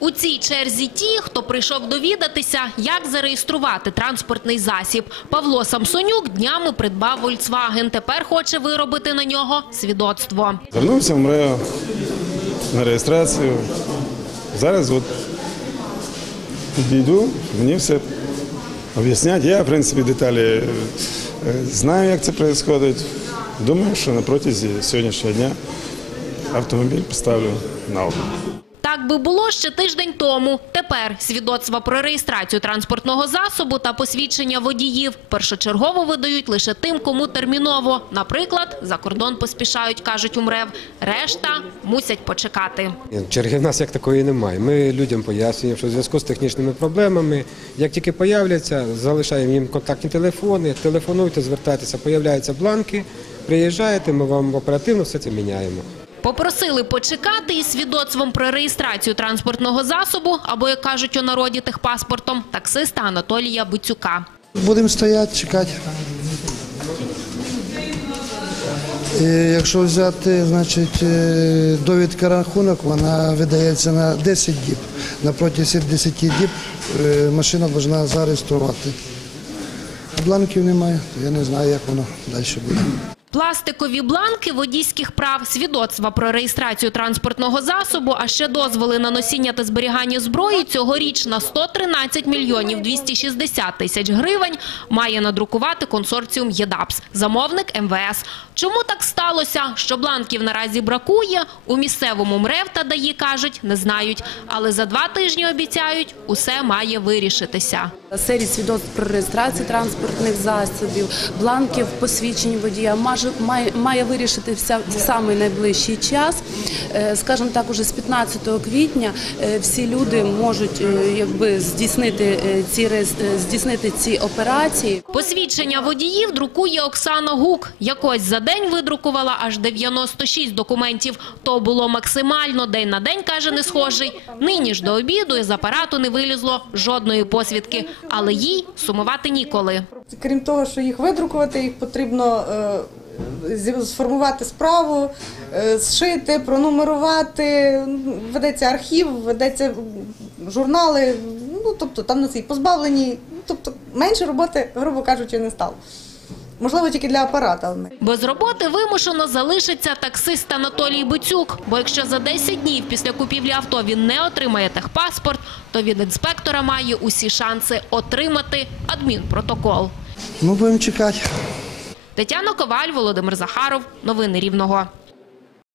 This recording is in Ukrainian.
У цій черзі ті, хто прийшов довідатися, як зареєструвати транспортний засіб. Павло Самсонюк днями придбав Volkswagen. Тепер хоче виробити на нього свідоцтво. Звернувся в МРЕО на реєстрацію. Зараз от підійду, мені все об'яснять. Я, в принципі, деталі е, знаю, як це відбувається. Думаю, що на протязі сьогоднішнього дня автомобіль поставлю на облік. Так би було ще тиждень тому. Тепер свідоцтва про реєстрацію транспортного засобу та посвідчення водіїв першочергово видають лише тим, кому терміново. Наприклад, за кордон поспішають, кажуть УМРЕВ. Решта мусять почекати. Черги в нас як такої немає. Ми людям пояснюємо, що в зв'язку з технічними проблемами, як тільки появляться, залишаємо їм контактні телефони, телефонуйте, звертайтеся, появляються бланки, приїжджаєте, ми вам оперативно все це міняємо. Попросили почекати із свідоцтвом про реєстрацію транспортного засобу, або, як кажуть у народі, техпаспортом, таксиста Анатолія Буцюка. Будемо стояти, чекати. І якщо взяти, значить, е, довідка рахунок, вона видається на 10 діб. На протязі 10 діб е, машина повинна зареєструвати. Бланків немає, то я не знаю, як воно далі буде. Пластикові бланки водійських прав, свідоцтва про реєстрацію транспортного засобу, а ще дозволи на носіння та зберігання зброї цьогоріч на 113 мільйонів 260 тисяч гривень має надрукувати консорціум ЄДАПС, замовник МВС. Чому так сталося, що бланків наразі бракує, у місцевому МРЕВ та ДАІ кажуть, не знають. Але за два тижні обіцяють, усе має вирішитися. серії свідоцтв про реєстрацію транспортних засобів, бланків посвідчень водія маже- має, має вирішитися в самий найближчий час. Е, Скажімо так, уже з 15 квітня е, всі люди можуть е, якби здійснити ці здійснити ці операції. Посвідчення водіїв друкує Оксана Гук. Якось за день видрукувала аж 96 документів. То було максимально, день на день, каже, не схожий. Нині ж до обіду із апарату не вилізло жодної посвідки. Але їй сумувати ніколи. Крім того, що їх видрукувати, їх потрібно сформувати справу, е, зшити, пронумерувати. Ведеться архів, ведеться журнали. Ну тобто там на цій позбавлені. Ну, Тобто менше роботи, грубо кажучи, не стало. Можливо, тільки для апарата. Без роботи вимушено залишиться таксист Анатолій Буцюк. Бо якщо за 10 днів після купівлі авто він не отримає техпаспорт, то від інспектора має усі шанси отримати адмінпротокол. Ну, будемо чекати. Тетяна Коваль, Володимир Захаров. Новини Рівного.